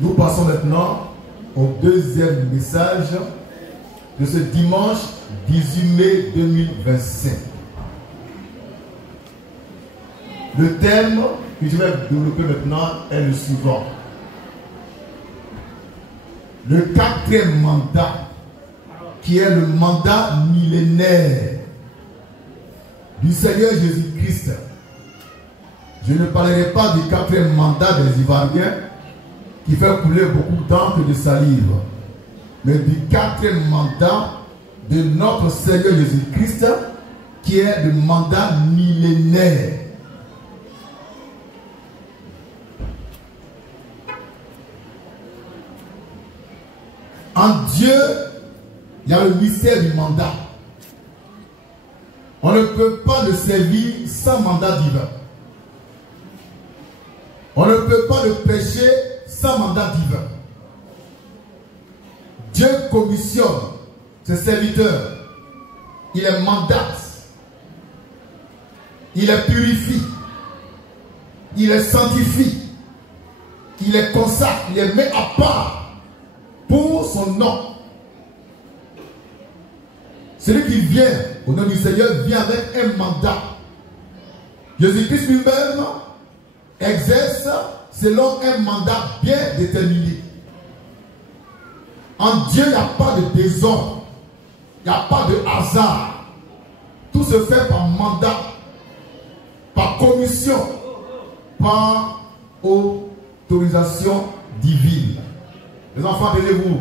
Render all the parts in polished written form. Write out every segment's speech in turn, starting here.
Nous passons maintenant au deuxième message de ce dimanche 18 mai 2025. Le thème que je vais développer maintenant est le suivant. Le quatrième mandat, qui est le mandat millénaire du Seigneur Jésus-Christ. Je ne parlerai pas du quatrième mandat des Ivoiriens qui fait couler beaucoup d'encre et de salive, mais du quatrième mandat de notre Seigneur Jésus-Christ qui est le mandat millénaire. En Dieu, il y a le mystère du mandat. On ne peut pas le servir sans mandat divin. On ne peut pas le prêcher sans mandat divin. Dieu commissionne ses serviteurs. Il les mandate. Il les purifie. Il les sanctifie. Il les consacre. Il les met à part pour son nom. Celui qui vient au nom du Seigneur vient avec un mandat. Jésus-Christ lui-même exerce selon un mandat bien déterminé. En Dieu, il n'y a pas de désordre. Il n'y a pas de hasard. Tout se fait par mandat, par commission, par autorisation divine. Les enfants, taisez-vous.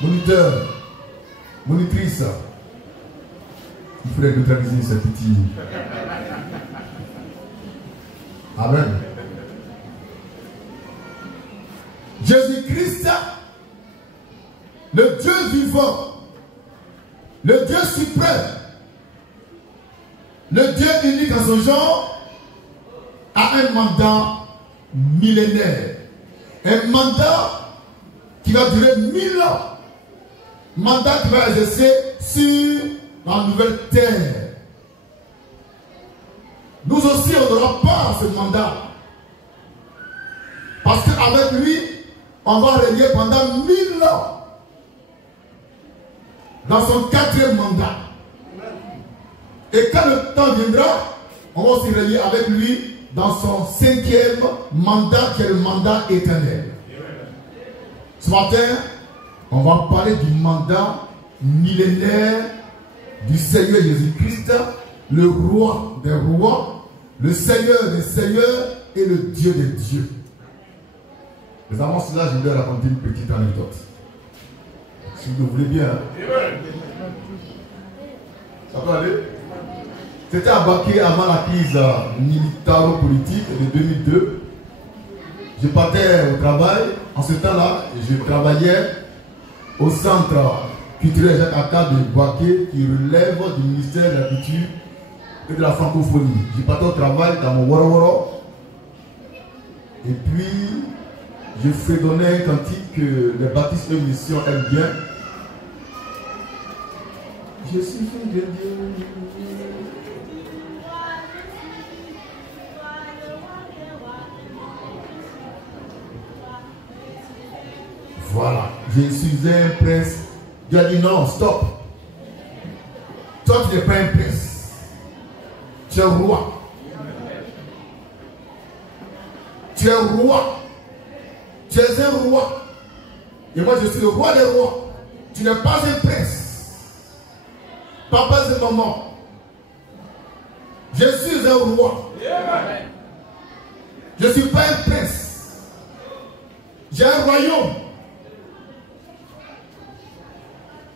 Moniteurs, monitrices. Il faudrait neutraliser ces petits. Amen. Jésus-Christ, le Dieu vivant, le Dieu suprême, le Dieu unique en son genre, a un mandat millénaire. Un mandat qui va durer 1000 ans. Mandat qui va exercer sur la nouvelle terre. Nous aussi, on n'aura pas ce mandat. Parce qu'avec lui, on va régner pendant 1000 ans. Dans son quatrième mandat. Et quand le temps viendra, on va aussi régner avec lui dans son cinquième mandat, qui est le mandat éternel. Ce matin, on va parler du mandat millénaire du Seigneur Jésus-Christ, le roi des rois, le Seigneur des seigneurs et le Dieu des dieux. Mais avant cela, je voulais raconter une petite anecdote. Si vous le voulez bien. Ça peut aller? C'était à Baké avant la crise militaro-politique de 2002. Je partais au travail. En ce temps-là, je travaillais au centre culturel Jacques Akka de Baké qui relève du ministère de la Culture et de la francophonie. Je partais au travail dans mon Woro. Et puis, je fredonnais un cantique que les baptistes de mission aiment bien. Je suis fils de Dieu. Voilà, je suis un prince. Dieu a dit non, stop. Toi, tu n'es pas un prince. Tu es roi. Tu es roi. Tu es un roi. Et moi, je suis le roi des rois. Tu n'es pas un prince. Papa et maman. Je suis un roi. Je ne suis pas un prince. J'ai un royaume.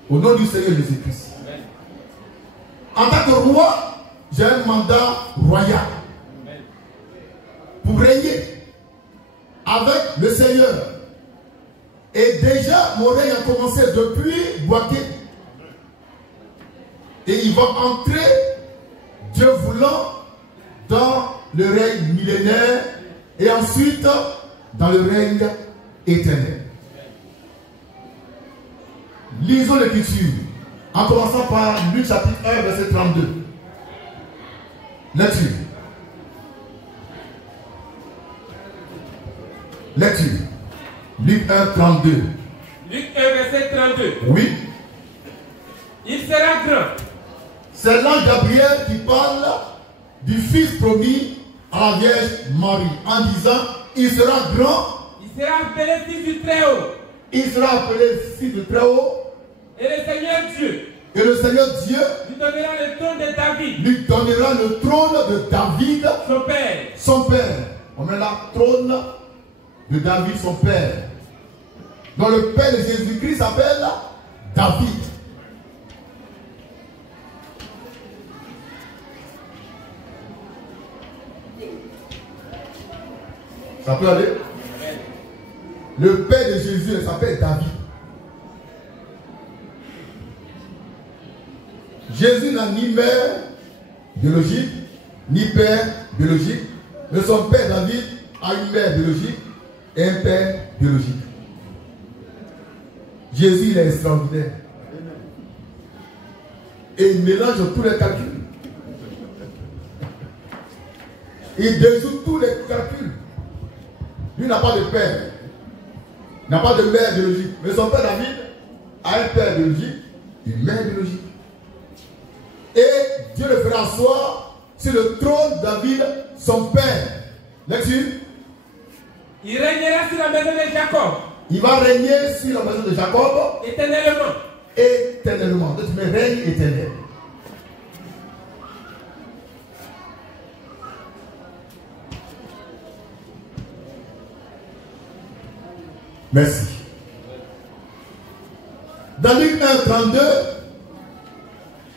Au nom du Seigneur Jésus-Christ. En tant que roi, j'ai un mandat royal. Pour régner avec le Seigneur. Et déjà, mon règne a commencé depuis Boaké. Et il va entrer, Dieu voulant, dans le règne millénaire et ensuite dans le règne éternel. Lisons l'Écriture, en commençant par Luc chapitre 1, verset 32. Lecture. Lecture. Luc 1, 32. Luc 1, verset 32. Oui. Il sera grand. C'est l'ange Gabriel qui parle du fils promis à la Vierge Marie en disant, il sera grand. Il sera appelé fils du Très-Haut. Il sera appelé fils du Très-Haut. Et le Seigneur Dieu. Et le Seigneur Dieu lui donnera le trône de David. Lui donnera le trône de David. Son père. Son père. On met là, trône de David, son père. Donc le père de Jésus-Christ s'appelle David. Ça peut aller? Le père de Jésus s'appelle David. Jésus n'a ni mère biologique, ni père biologique. Mais son père David a une mère biologique et un père biologique. Jésus, il est extraordinaire. Et il mélange tous les calculs. Il déjoue tous les calculs. Lui n'a pas de père. Il n'a pas de mère biologique. Mais son père David a un père biologique, une mère biologique. Et Dieu le fera asseoir sur le trône de David, son père. Lecture. Il régnera sur la maison de Jacob. Il va régner sur la maison de Jacob. Éternellement. Éternellement. Donc, mais règne éternel. Merci. Dans Luc 1, 32,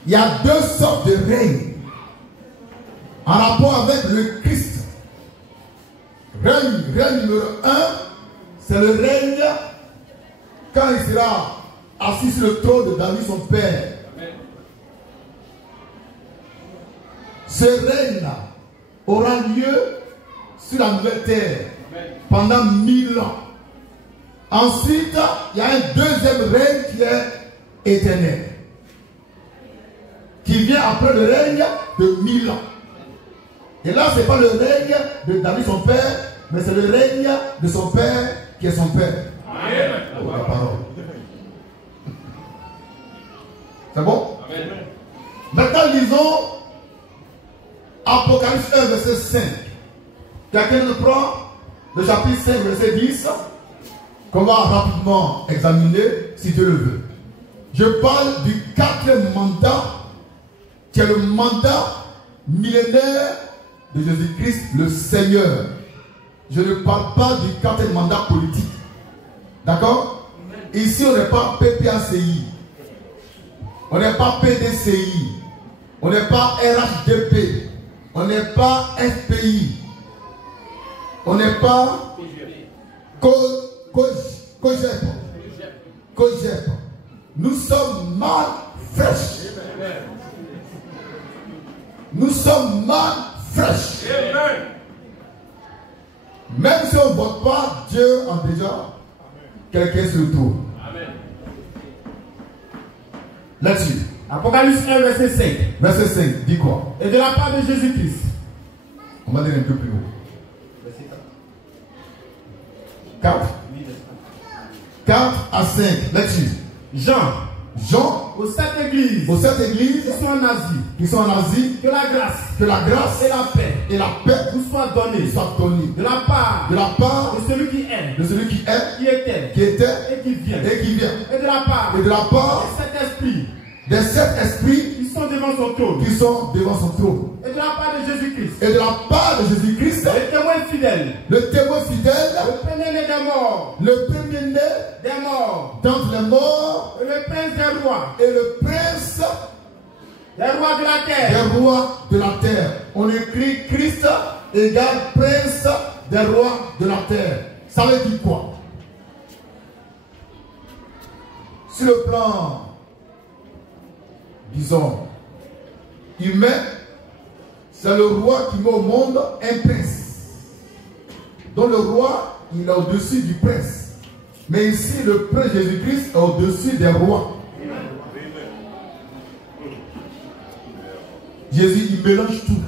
il y a deux sortes de règne en rapport avec le Christ. Règne numéro 1, c'est le règne quand il sera assis sur le trône de David, son père. Amen. Ce règne aura lieu sur la nouvelle terre. Amen. Pendant 1000 ans. Ensuite, il y a un deuxième règne qui est éternel. Qui vient après le règne de 1000 ans. Et là, ce n'est pas le règne de David, son père, mais c'est le règne de son père qui est son père. Amen. La parole. C'est bon? Amen. Maintenant, lisons Apocalypse 1, verset 5. Quelqu'un nous prend le chapitre 5, verset 10, qu'on va rapidement examiner, si Dieu le veut. Je parle du 4e mandat, qui est le mandat millénaire de Jésus-Christ, le Seigneur. Je ne parle pas du 4e mandat politique. D'accord? Ici, on n'est pas PPACI. On n'est pas PDCI. On n'est pas RHDP. On n'est pas FPI. On n'est pas COGEP. Nous sommes mal fraîches. Nous sommes mal fraîches. Même si on ne vote pas, Dieu en déjà quelqu'un sur le tour. Là-dessus. Apocalypse 1, verset 5. Verset 5, dis quoi? Et de la part de Jésus-Christ. On va dire un peu plus haut. Verset 4. 4 à 5. Là-dessus. Jean. Aux 7 églises. Aux 7 églises. Qui sont en Asie. Qui sont en Asie. Que la grâce. Que la grâce. Et la paix. Et la paix. Vous soit donnée. Soit donnée. De la part. De la part. De celui qui est. De celui qui est. Qui était. Qui était. Et qui vient. Et qui vient. Et de la part. Et de la part. De cet esprit. Des 7 esprits. Qui sont devant son trône. Qui sont devant son trône. Et de la part de Jésus-Christ. Et de la part de Jésus-Christ. Le témoin fidèle. Le témoin fidèle. Le premier-né des morts. Le premier-né des morts. D'entre les morts. Et le prince des rois. Et le prince des rois de la terre. Des rois de la terre. On écrit Christ égale prince des rois de la terre. Ça veut dire quoi? Sur le plan, disons, humain, c'est le roi qui met au monde un prince. Donc le roi, il est au-dessus du prince. Mais ici, le prince Jésus-Christ est au-dessus des rois. Jésus, il mélange tout.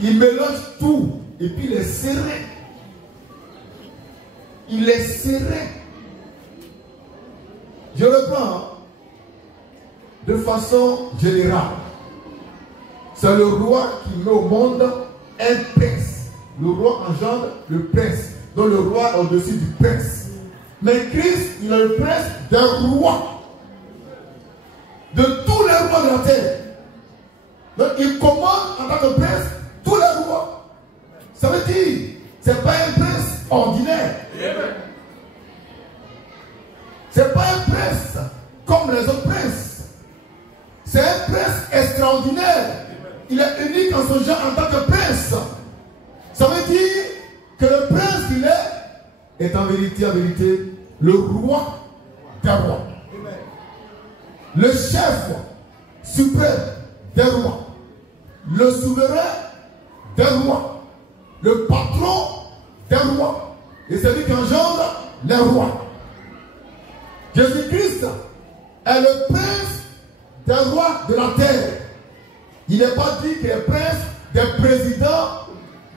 Il mélange tout. Et puis il est serré. Il est serré. Je reprends de façon générale. C'est le roi qui met au monde un prince. Le roi engendre le prince. Donc le roi est au-dessus du prince. Mais Christ, il est le prince d'un roi. De tous les rois de la terre. Donc il commande en tant que prince tous les rois. Ça veut dire, ce n'est pas un prince ordinaire. Ce n'est pas un prince comme les autres princes. C'est un prince extraordinaire. Il est unique en son genre en tant que prince. Ça veut dire que le prince qu'il est en vérité, le roi des rois. Le chef suprême des rois. Le souverain des rois. Le patron des rois. Et c'est lui qui engendre les rois. Jésus-Christ est le prince des rois de la terre. Il n'est pas dit qu'il est prince des présidents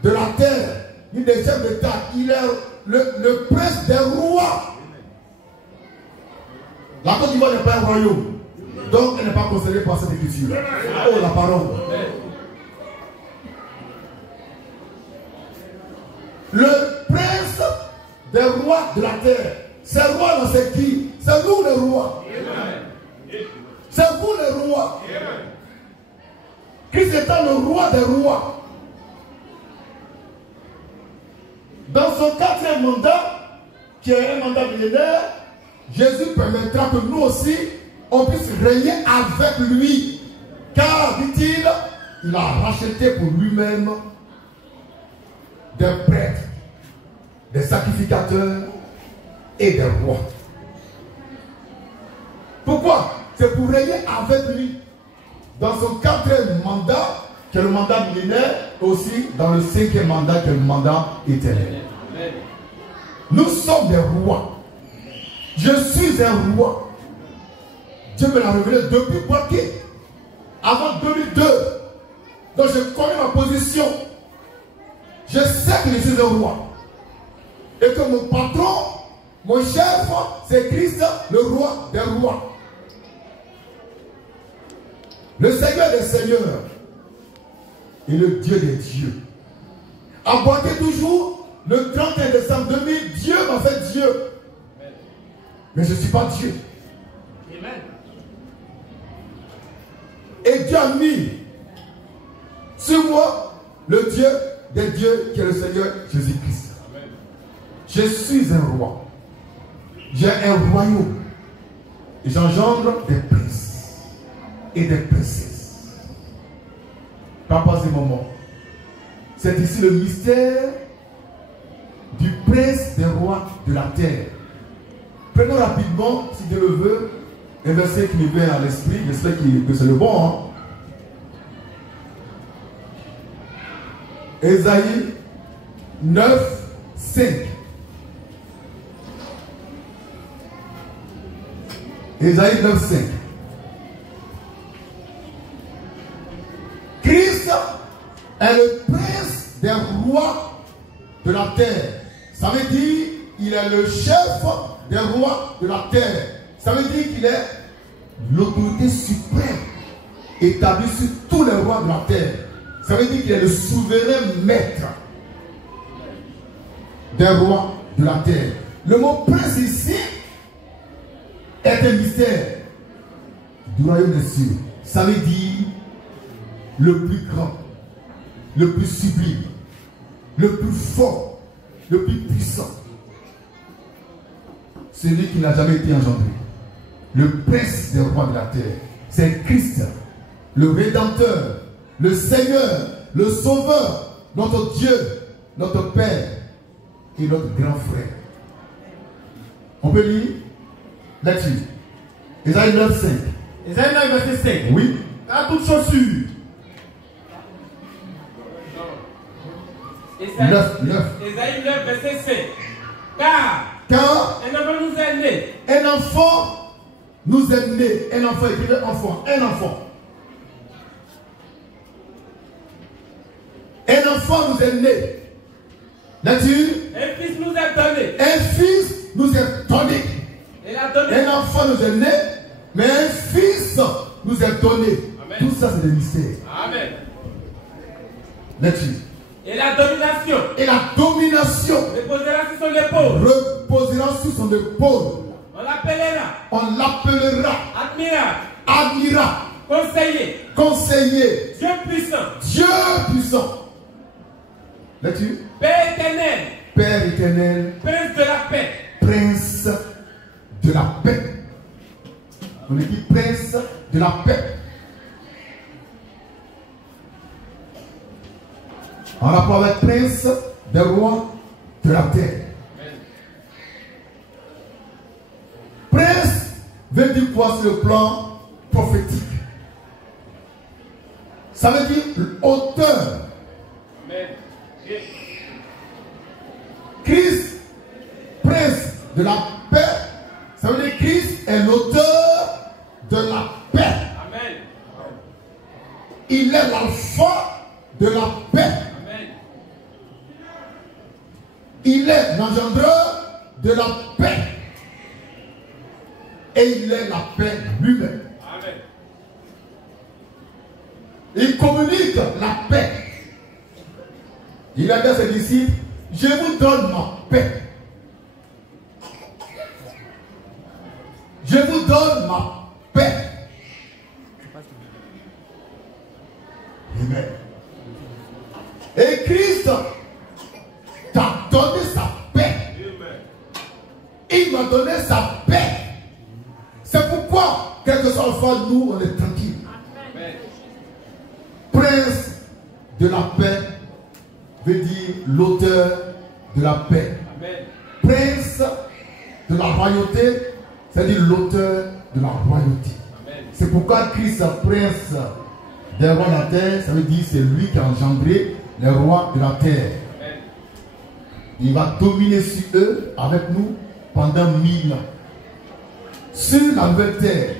de la terre, ni des chefs d'État. Il est le prince des rois. La Côte d'Ivoire n'est pas un royaume. Donc elle n'est pas concernée par cette écriture. Oh, la parole. Le prince des rois de la terre. Ces rois-là, c'est qui? C'est nous les rois. C'est vous les rois. Christ étant le roi des rois. Dans son 4e mandat, qui est un mandat millénaire, Jésus permettra que nous aussi, on puisse régner avec lui. Car, dit-il, il a racheté pour lui-même des prêtres, des sacrificateurs et des rois. Pourquoi? C'est pour régner avec lui. Dans son 4e mandat, qui est le mandat millénaire, aussi dans le 5e mandat, qui est le mandat éternel. Nous sommes des rois. Je suis un roi. Dieu me l'a révélé depuis Poitiers, avant 2002. Donc je connais ma position. Je sais que je suis un roi. Et que mon patron, mon chef, c'est Christ, le roi des rois. Le Seigneur des seigneurs et le Dieu des dieux. À Poitiers toujours, le 31 décembre 2000, Dieu m'a fait Dieu. Mais je ne suis pas Dieu. Amen. Et Dieu a mis sur moi le Dieu des dieux qui est le Seigneur Jésus-Christ. Je suis un roi. J'ai un royaume. Et j'engendre des princes et des princesses. Papa, ce moment. C'est ici le mystère du prince des rois de la terre. Prenons rapidement, si Dieu le veut, un verset qui me vient à l'esprit. J'espère que c'est le bon. Hein? Ésaïe 9, 5. Ésaïe 9, 5. Christ est le prince des rois de la terre. Ça veut dire qu'il est le chef des rois de la terre. Ça veut dire qu'il est l'autorité suprême établie sur tous les rois de la terre. Ça veut dire qu'il est le souverain maître des rois de la terre. Le mot prince ici est un mystère du royaume des cieux. Ça veut dire le plus grand, le plus sublime, le plus fort, le plus puissant. Celui qui n'a jamais été engendré. Le prince des rois de la terre. C'est Christ, le Rédempteur, le Seigneur, le Sauveur, notre Dieu, notre Père et notre grand frère. On peut lire là-dessus. Ésaïe 9, 5. Ésaïe 9, verset 5. Oui. À toute chaussure. Ésaïe 9, 9. 9, verset 5. Car un enfant nous est né. Un enfant nous est né. Un enfant, écrivez enfant. Un enfant. Un enfant nous est né. N'est-ce-tu? Un fils nous est donné. Un fils nous est donné. Un enfant nous est né, mais un fils nous est donné. Amen. Tout ça, c'est des mystères. Amen. N'est-ce-tu? Et la domination. Et la domination reposera sur son épaule. Reposera sur son épaule. On l'appellera. On l'appellera. Admirable. Admirable. Conseiller. Conseiller. Dieu puissant. Dieu puissant. Là-dessus. Père éternel. Père éternel. Prince de la paix. Prince de la paix. On dit prince de la paix. En rapport avec prince des rois de la terre. Prince veut dire quoi sur le plan prophétique? Ça veut dire auteur. Christ, prince de la paix, ça veut dire Christ est l'auteur de la paix. Amen. Il est l'alpha de la paix. Amen. Il est l'engendreur de la paix. Et il est la paix lui-même. Amen. Il communique la paix. Il a dit à ses disciples, je vous donne ma paix. Je vous donne ma paix. Amen. Et Christ t'a donné sa paix. Il m'a donné sa paix. C'est pourquoi, quel que soit le fois, nous, on est tranquille. Prince de la paix veut dire l'auteur de la paix. Amen. Prince de la royauté, c'est-à-dire l'auteur de la royauté. Amen. C'est pourquoi Christ, prince des rois de la terre, ça veut dire c'est lui qui a engendré les rois de la terre. Amen. Il va dominer sur eux avec nous pendant 1000 ans. Sur la nouvelle terre,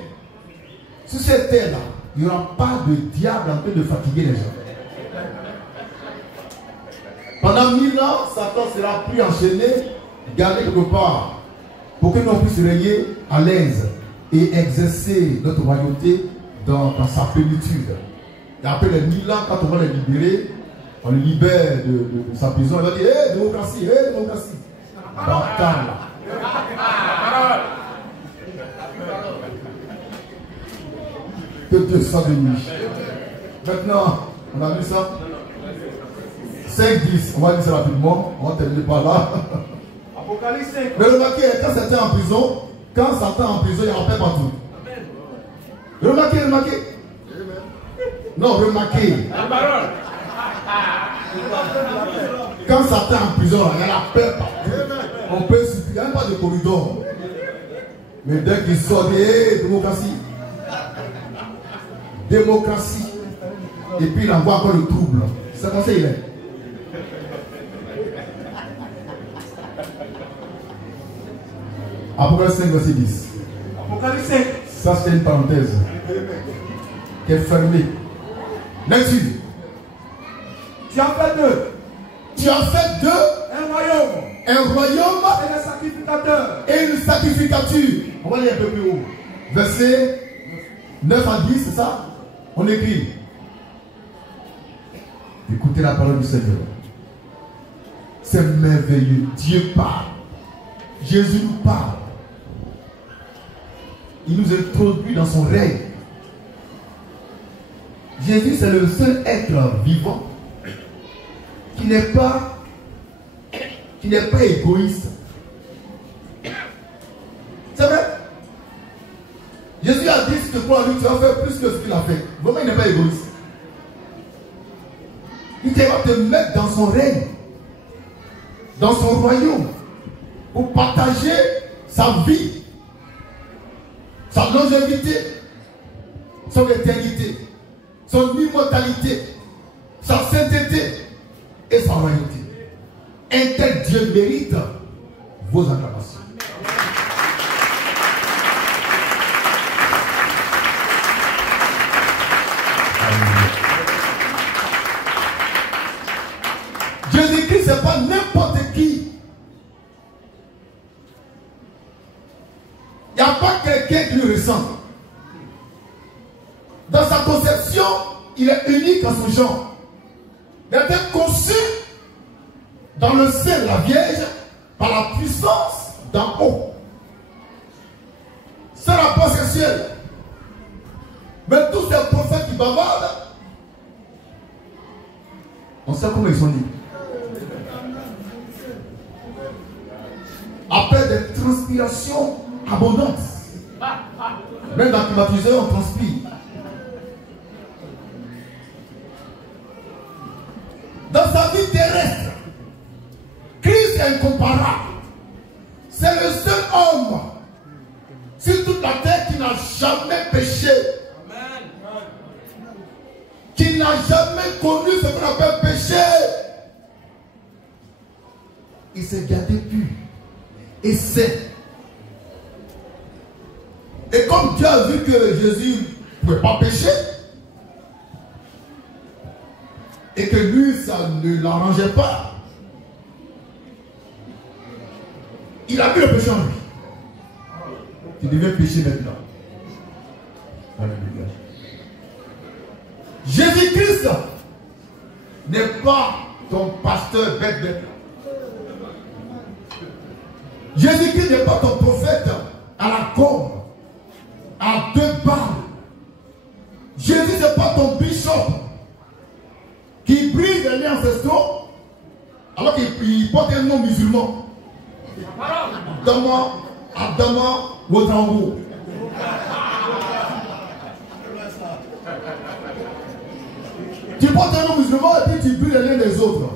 sur cette terre-là, il n'y aura pas de diable en train de fatiguer les gens. Pendant 1000 ans, Satan sera plus enchaîné, gardé quelque part, pour que nous puissions régner à l'aise et exercer notre royauté dans sa plénitude. Et après les 1000 ans, quand on va les libérer, on les libère de sa prison, on va dire hé, démocratie, hé, démocratie. Bâtard là. Que Dieu soit béni. Maintenant, on a vu ça. 5-10, on va dire ça rapidement, on va terminer par là. Apocalypse 5. Mais remarquez, quand Satan est en prison, il y a la paix partout. Remarquez. Non, remarquez. La parole. Quand Satan est en prison, il y a la paix partout. On peut supplier, il n'y a même pas de corridor. Mais dès qu'il sort, démocratie. Démocratie. Et puis il envoie encore le trouble. C'est comme ça il est. Apocalypse 5, verset 10. Apocalypse 5. Ça, c'est une parenthèse qui est fermée. Là-dessus. Tu as fait d'eux. Tu as fait d'eux Un royaume. un royaume Et un sacrificateur. et une sacrificature. On va lire un peu plus haut. Verset 9 à 10, c'est ça? On écrit. Écoutez la parole du Seigneur. C'est merveilleux. Dieu parle. Jésus nous parle. Il nous introduit dans son règne. Jésus, c'est le seul être vivant qui n'est pas égoïste. C'est vrai? Jésus a dit, si tu crois en lui, tu vas faire plus que ce qu'il a fait. Vraiment, il n'est pas égoïste. Il va te mettre dans son règne, dans son royaume, pour partager sa vie, sa longévité, son éternité, son immortalité, sa sainteté et sa royauté. Un tel Dieu mérite vos acclamations. Jésus-Christ, ce n'est pas n'importe quelqu'un qui lui ressemble. Dans sa conception, il est unique à son genre. Il a été conçu dans le sein de la Vierge par la puissance d'en haut. C'est rapport sexuel. Mais tous ces prophètes qui bavardent, on sait comment ils sont nés. Après des transpirations abondantes. Même dans le climatiseur, on transpire. Dans sa vie terrestre, Christ est incomparable. C'est le seul homme sur toute la terre qui n'a jamais péché. Qui n'a jamais connu ce qu'on appelle péché. Il s'est gardé pur et saint. Et comme Dieu a vu que Jésus ne pouvait pas pécher, et que lui, ça ne l'arrangeait pas, il a mis le péché en lui. Il devait pécher maintenant. Alléluia. Jésus-Christ n'est pas ton pasteur bête. Jésus-Christ n'est pas ton prophète à la corde, à 2 balles. Jésus n'est pas ton bishop qui brise les liens ancestraux alors qu'il porte un nom musulman. Adama Wotrango. Tu portes un nom musulman et puis tu brises les liens des autres.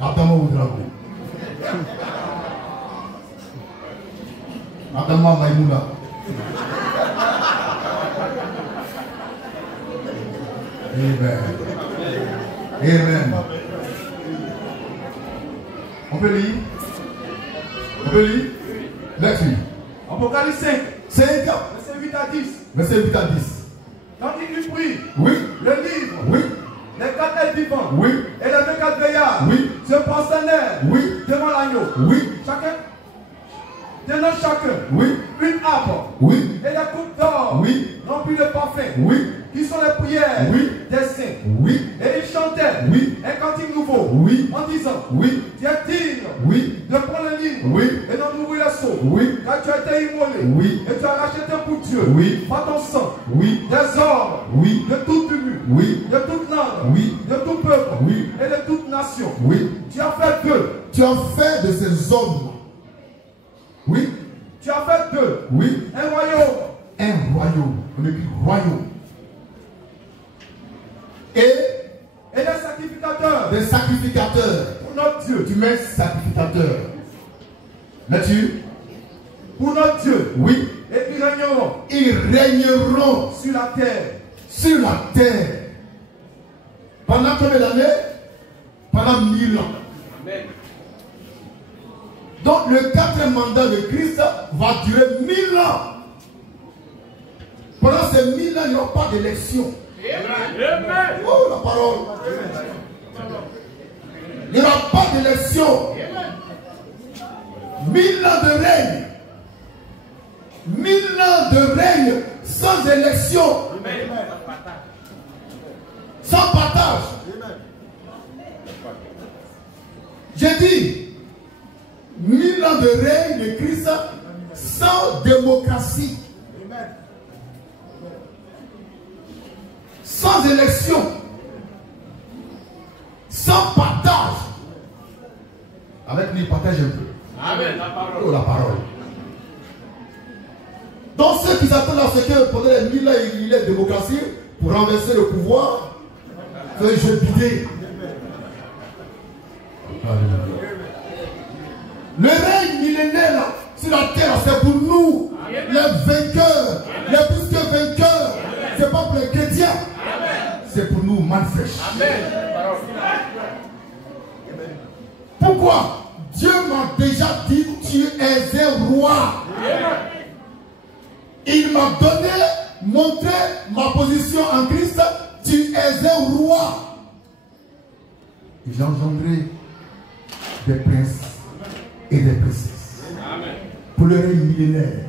Adama Wotrango. Adama Maïmouna. Amen. Amen. On peut lire? On peut lire? Let's read. Apocalypse 5. 5. Verset 8 à 10. Verset 8 à 10. Quand il prit Oui. le livre, Oui. les 4 êtres vivants Oui. et les 24 veillards Oui. se prosternèrent Oui. devant l'agneau. Oui. Tenant chacun Oui. une harpe Oui. et des coupes d'or Oui. remplies de parfums, Oui. qui sont les prières Oui. des saints. Oui. Et il chantait Oui. un cantique nouveau Oui. en disant: Oui. tu es digne Oui. de prendre le livre Oui. et d'en ouvrir les seaux, Oui. car tu as été immolé Oui. et tu as racheté pour Dieu Oui. par ton sang Oui. des hommes Oui. de toute tribu, Oui. de toute langue, Oui. de tout peuple Oui. et de toute nation. Oui. Tu as fait d'eux. Tu as fait de ces hommes. Oui. Tu as fait d'eux Oui. un royaume. Un royaume. On écrit royaume. Et des sacrificateurs. Des sacrificateurs. Pour notre Dieu. Tu mets sacrificateur. Là-dessus. Pour notre Dieu. Oui. Et ils régneront. Ils régneront sur la terre. Sur la terre. Pendant combien d'années? Pendant 1000 ans. Amen. Donc le 4e mandat de Christ va durer 1000 ans. Pendant ces 1000 ans, il n'y aura pas d'élection. Amen. Oh, la parole. Il n'y aura pas d'élection. 1000 ans de règne. 1000 ans de règne sans élection. Sans partage. J'ai dit 1000 ans de règne de Christ sans démocratie. Sans élection. Sans partage. Avec lui, il partage un peu. Amen. La parole. Oh, la parole. Donc ceux qui s'attendent à ce que pendant les 1000 ans il y ait démocratie pour renverser le pouvoir, c'est un jeu bidé. Le règne millénaire là, sur la terre, c'est pour nous, les vainqueurs, les plus que vainqueurs. C'est pas pour les chrétiens, c'est pour nous, manifestes. Pourquoi? Dieu m'a déjà dit, tu es un roi. Il m'a donné, montré ma position en Christ. Tu es un roi. J'ai engendré des princes et des princesses. Pour le règne millénaire.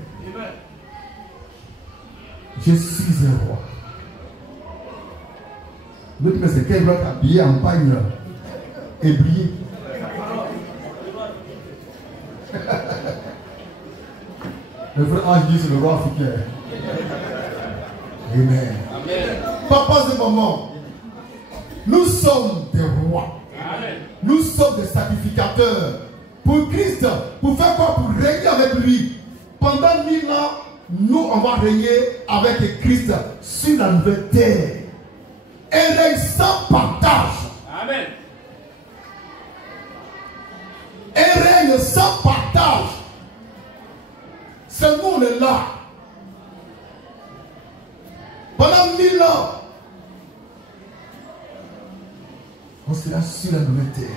Je suis un roi. L'autre, mais c'est quel roi habillé en pagne et briller. Le frère Ange dit c'est le roi africain. Amen. Papa et maman, nous sommes des rois. Amen. Nous sommes des sacrificateurs. Pour Christ, pour faire quoi? Pour régner avec lui. Pendant 1000 ans, nous, on va régner avec Christ sur la nouvelle terre. Et règne sans partage. Amen. Et règne sans partage. C'est nous, on est là. Pendant 1000 ans, on sera sur la nouvelle terre.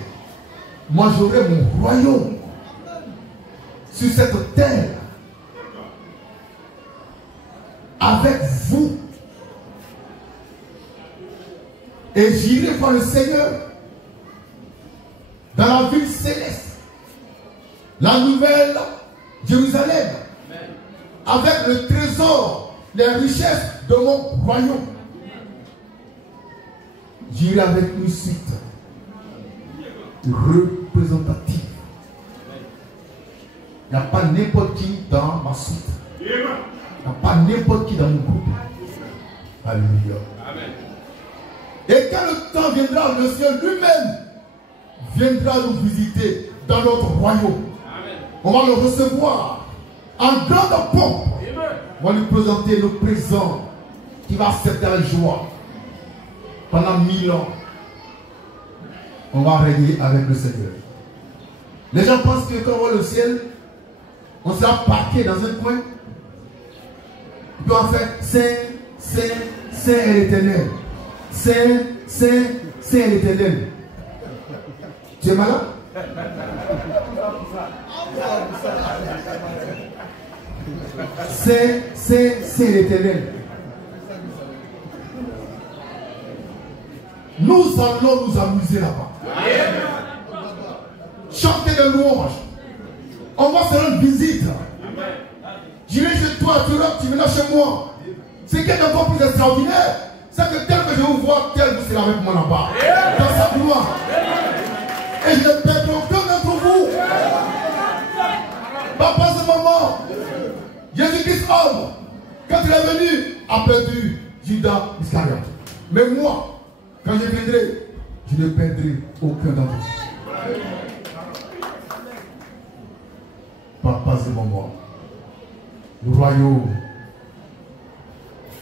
Moi, j'aurai mon royaume sur cette terre avec vous. Et j'irai voir le Seigneur dans la ville céleste, la nouvelle Jérusalem, avec le trésor, les richesses de mon royaume. J'irai avec une suite représentative. Il n'y a pas n'importe qui dans ma suite. Il n'y a pas n'importe qui dans mon groupe. Alléluia. Amen. Et quand le temps viendra, le Seigneur lui-même viendra nous visiter dans notre royaume. Amen. On va le recevoir en grande pompe. On va lui présenter le présent qui va accepter avec joie. Pendant 1000 ans, on va régner avec le Seigneur. Les gens pensent que quand on voit le ciel, on sera parqué dans un coin. On peut en faire Saint, Saint, Saint est l'Éternel. Saint, Saint, Saint est l'Éternel. Tu es malade? Saint, Saint, Saint est l'Éternel. Nous allons nous amuser là-bas. Chanter des louanges. On va se rendre visite. J'irai chez toi, tu viendras chez moi. Ce qui est encore plus extraordinaire, c'est que tel que je vous vois, tel vous serez avec moi là-bas. Dans sa gloire. Et je ne perdrai aucun d'entre vous. Papa, ce moment, Jésus-Christ homme, quand il est venu, a perdu Judas Iscariote. Mais moi, quand je viendrai, je ne perdrai aucun d'entre vous. Papa, c'est mon moi. Le royaume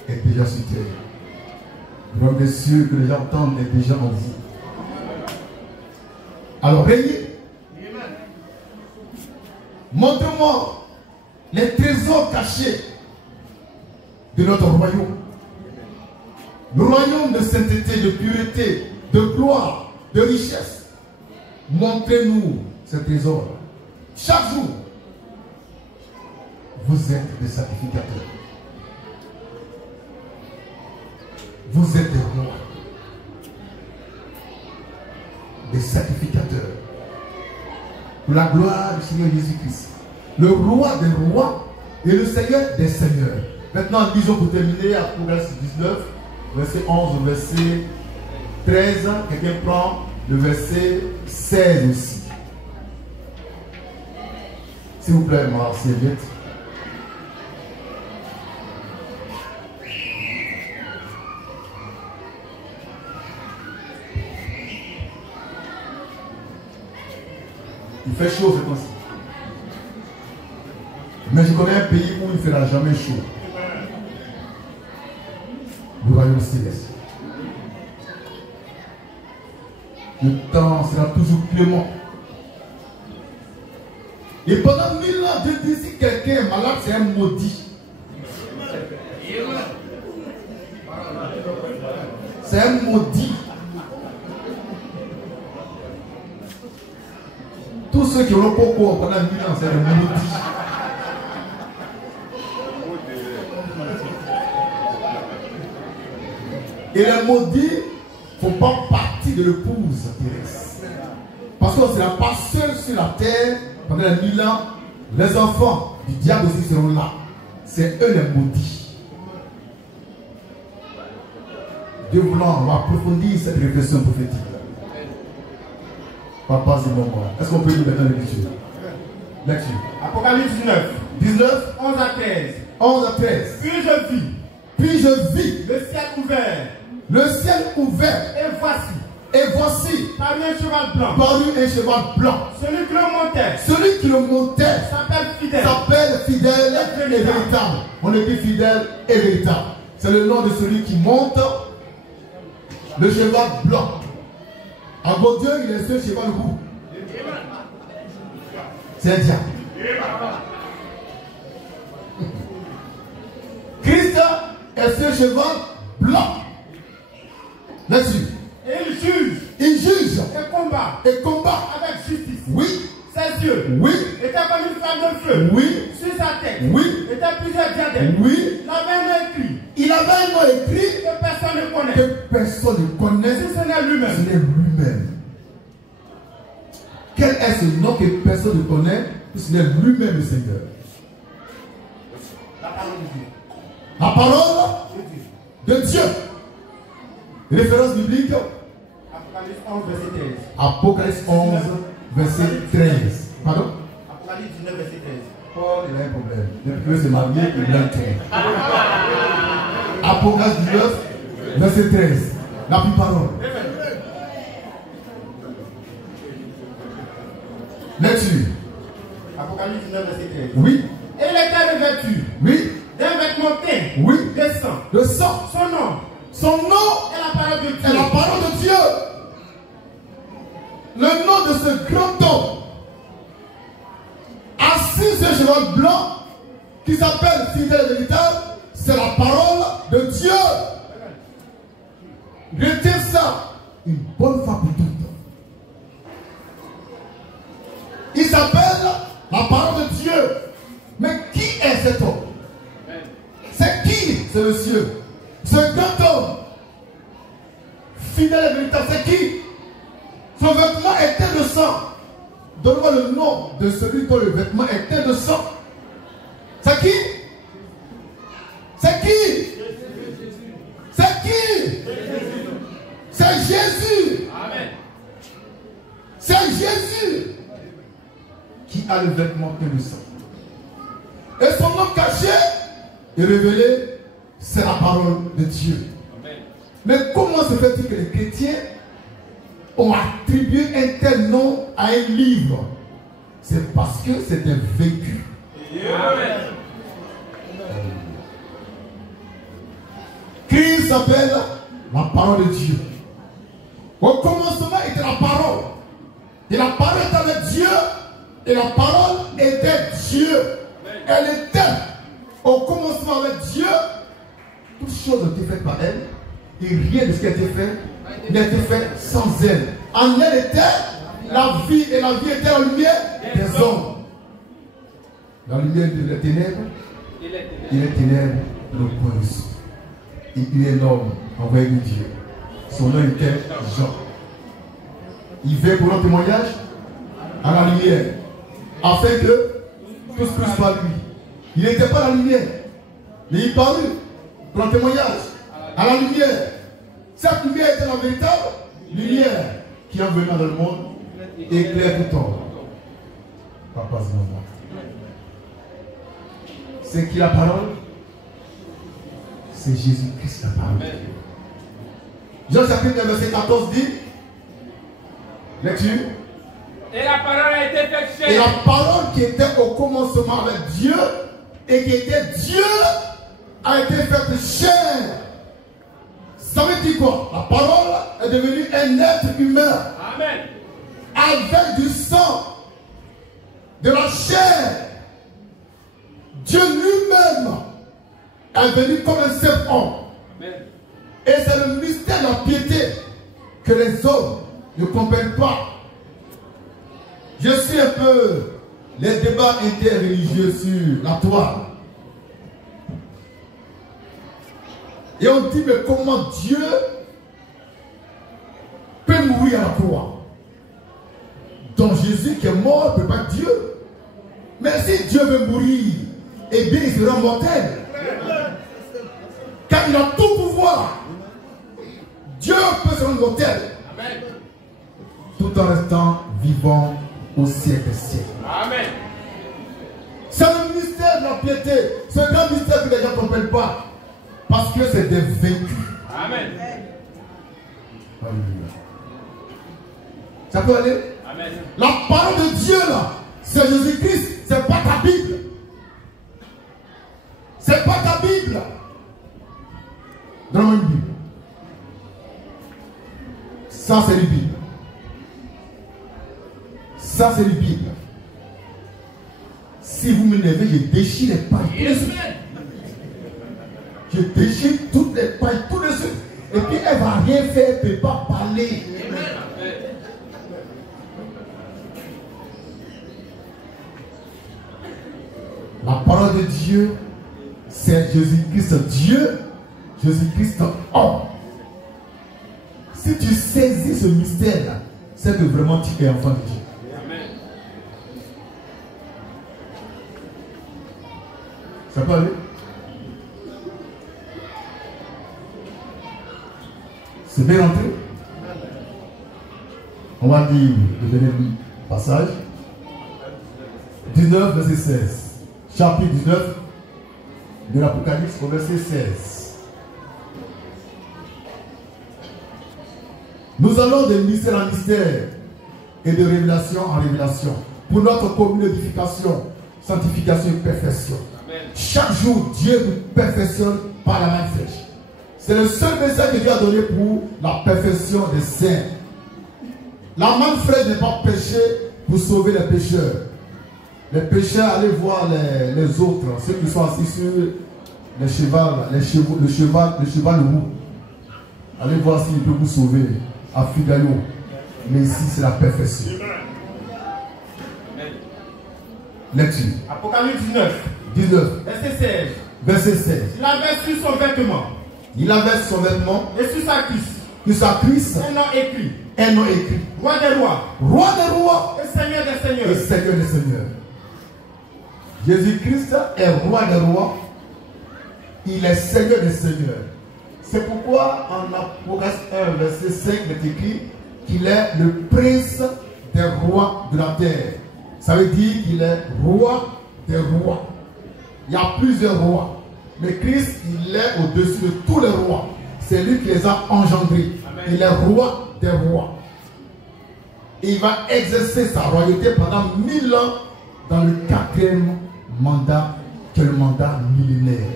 est déjà sur terre. Le royaume des cieux que les gens entendent est déjà en vous. Alors, régnez. Montre-moi les trésors cachés de notre royaume. Le royaume de sainteté, de pureté, de gloire, de richesse. Montrez-nous ces trésors. Chaque jour, vous êtes des sacrificateurs. Vous êtes des rois. Des sacrificateurs. Pour la gloire du Seigneur Jésus-Christ. Le roi des rois et le Seigneur des seigneurs. Maintenant, disons pour terminer, Apocalypse 19. Verset 11, verset 13, quelqu'un prend le verset 16 aussi. S'il vous plaît, ma serviette. Il fait chaud cette fois-ci. Mais je connais un pays où il ne fera jamais chaud. Le royaume céleste. Le temps sera toujours clément. Et pendant 1000 ans, Dieu dit si quelqu'un est malade, c'est un maudit. C'est un maudit. Tous ceux qui auront beaucoup pendant 1000 ans, c'est un maudit. Et les maudits ne font pas partie de l'épouse terrestre. Parce qu'on ne sera pas seul sur la terre pendant les 1000 ans. Les enfants du diable aussi seront là. C'est eux les maudits. Dieu voulant, on va approfondir cette réflexion prophétique. Papa, c'est mon moment. Est-ce qu'on peut lire maintenant l'écriture? Lecture. Apocalypse 19. 19. 11 à 13. 11 à 13. Puis je vis le ciel ouvert. Le ciel ouvert. Et voici. Parmi un cheval blanc. Parmi un cheval blanc. Celui qui le montait. Celui qui le montait. S'appelle fidèle Et véritable. On est dit fidèle et véritable. C'est le nom de celui qui monte le cheval blanc. En bon Dieu, il est ce cheval roux. C'est un diable. Christ est ce cheval blanc. Là-dessus. Et il juge. Il juge. Et combat. Avec justice. Oui. Ses yeux. Oui. Étaient comme une flamme de feu. Oui. Sur sa tête. Oui. Étaient plusieurs diadèmes. Oui. Il avait un nom écrit. Il avait un nom écrit. Que personne ne connaît. Que personne ne connaît. Si ce n'est lui-même. Ce n'est lui-même. Quel est ce nom que personne ne connaît? Ce n'est lui-même le Seigneur. La parole de Dieu. La parole de Dieu. Référence biblique. Apocalypse 11, verset 13. Apocalypse 11, verset 13. Pardon? Apocalypse 19, verset 13. Paul, il a un problème. Depuis que c'est marié, il blanc tout. Apocalypse 19, verset 13. La plus parole. Lecture. Apocalypse 19, verset 13. Oui. Et il était revêtu. Oui. D'un vêtement teint. Oui. De sang. Le sang. Son nom est la parole de Dieu. Est la parole de Dieu. Le nom de ce grand homme, assis sur un cheval blanc, qui s'appelle fidèle et véritable, c'est la parole de Dieu. Retenez ça une bonne fois pour toutes. Il s'appelle la parole de Dieu. Mais qui est cet homme? C'est qui ce monsieur? Ce grand homme fidèle et véritable, c'est qui? Son vêtement est teint de sang. Donne-moi le nom de celui dont le vêtement est teint de sang. C'est qui? C'est qui? C'est qui? C'est Jésus. Amen. C'est Jésus qui a le vêtement teint de sang. Et son nom caché et révélé, c'est la parole de Dieu. Amen. Mais comment se fait-il que les chrétiens ont attribué un tel nom à un livre? C'est parce que c'est un vécu. Amen. Christ s'appelle la parole de Dieu. Au commencement était la parole. Et la parole était avec Dieu. Et la parole était Dieu. Elle était au commencement avec Dieu. Toutes choses ont été faites par elle. Et rien de ce qui a été fait n'a été fait sans elle. En elle était la vie. Et la vie était la lumière des hommes. La lumière des ténèbres. Et les ténèbres ne connaissent. Et il est un homme envoyé de Dieu. Son nom était Jean. Il vint pour un témoignage à la lumière. Afin que tous puissent par lui. Il n'était pas la lumière. Mais il parut pour un témoignage à la lumière. Cette lumière était la véritable lumière qui en venant dans le monde éclaire tout homme. Papa, c'est mon nom. C'est qui la parole? C'est Jésus-Christ la parole. Jean chapitre 1 verset 14 dit, lecture. Et la parole a été faite chair. Et la parole qui était au commencement avec Dieu et qui était Dieu a été faite chair. Ça veut dire quoi? La parole est devenue un être humain. Amen. Avec du sang, de la chair. Dieu lui-même est venu comme un seul homme. Amen. Et c'est le mystère de la piété que les hommes ne comprennent pas. Je suis un peu les débats interreligieux sur la toile. Et on dit, mais comment Dieu peut mourir à la croix? Donc Jésus qui est mort ne peut pas être Dieu. Mais si Dieu veut mourir, eh bien il sera mortel. Car il a tout pouvoir. l'immortel. Tout en restant vivant au siècle des siècles. Amen. C'est le mystère de la piété. C'est un grand mystère que les gens ne comprennent pas. Parce que c'est des vaincus. Amen. Alléluia. Ça peut aller? Amen. La parole de Dieu là, c'est Jésus-Christ. C'est pas ta Bible. C'est pas ta Bible. Dans une Bible. Ça c'est la Bible. Ça c'est la Bible. Si vous m'énervez, je déchire les pages. Je déchire toutes les pages tout de suite. Et puis elle va rien faire, elle ne peut pas parler. La parole de Dieu, c'est Jésus-Christ Dieu, Jésus-Christ homme. Si tu saisis ce mystère-là, c'est que vraiment tu es enfant de Dieu. Amen. Ça peut aller? C'est bien rentré? On va dire le dernier passage. 19, verset 16. Chapitre 19 de l'Apocalypse, au verset 16. Nous allons de mystère en mystère et de révélation en révélation pour notre commune édification, sanctification et perfection. Amen. Chaque jour, Dieu nous perfectionne par la main fraîche. C'est le seul message que Dieu a donné pour la perfection des saints. La main fraîche n'est pas péché pour sauver les pécheurs. Les pécheurs, allez voir les autres, ceux qui sont assis sur le cheval roux. Allez voir s'il peut vous sauver à Figaro. Mais ici, c'est la perfection. Lecture. Apocalypse 19. verset 16. Verset 16. Il avait sur son vêtement Il avait son vêtement et sur sa cuisse sur sa cuisse un nom écrit. un nom écrit. Roi des rois Roi des rois et Seigneur des et seigneurs. Seigneur des seigneurs. Jésus-Christ est roi des rois. Il est Seigneur des seigneurs. C'est pourquoi en Apocalypse 1, verset 5, il est écrit qu'il est le prince des rois de la terre. Ça veut dire qu'il est roi des rois. Il y a plusieurs rois. Mais Christ, il est au-dessus de tous les rois. C'est lui qui les a engendrés. Amen. Il est roi des rois. Et il va exercer sa royauté pendant 1000 ans dans le 4e mandat, qui est le mandat millénaire,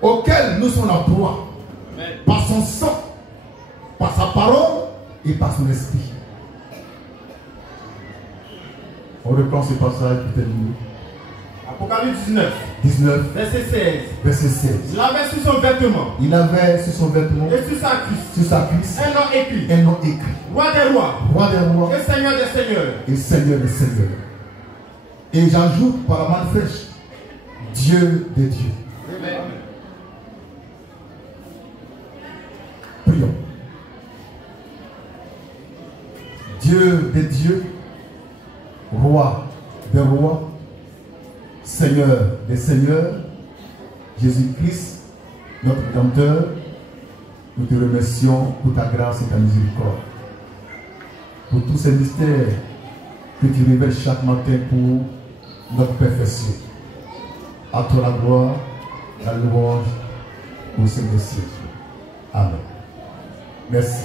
auquel nous sommes la proie, par son sang, par sa parole et par son esprit. On reprend ce passage pour terminer. Apocalypse 19, verset 16. verset 16. Il avait sur son vêtement Il avait sur son vêtement, et sur sa cuisse sur sa cuisse, un nom écrit. un nom écrit. Roi des rois Roi des rois et Seigneur des seigneurs. et Seigneur des seigneurs. Et j'ajoute par la main fraîche, Dieu des dieux. Amen. Prions. Dieu des dieux, roi des rois, Seigneur des seigneurs, Jésus-Christ, notre Rédempteur, nous te remercions pour ta grâce et ta miséricorde. Pour tous ces mystères que tu révèles chaque matin pour notre perfection. À toi la gloire, la louange au Seigneur des siècles. Amen. Merci.